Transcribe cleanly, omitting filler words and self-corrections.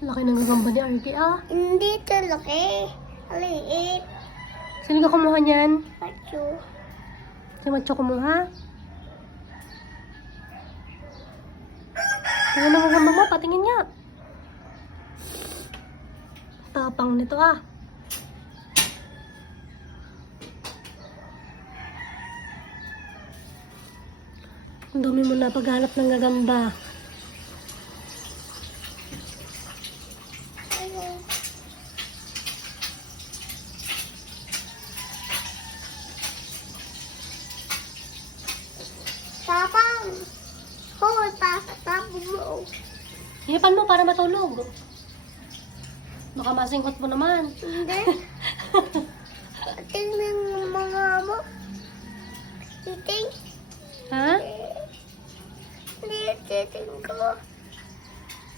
Laki ng gagamba ni Arky, ah. Hindi ito laki. Maliit. Sino ka kumuha niyan? Pacho. Si Macho kumuha? Tingnan ang gagamba mo, patingin niya. Tapang nito, ah. Ang dumi mo na paghanap ng gagamba. Tapang. Hoy, tapang mo. Hirapan mo para matulog. Baka masingkot mo naman. Hindi. Tingnan mo mga mo. Titing. Ha? Hindi, titing ko.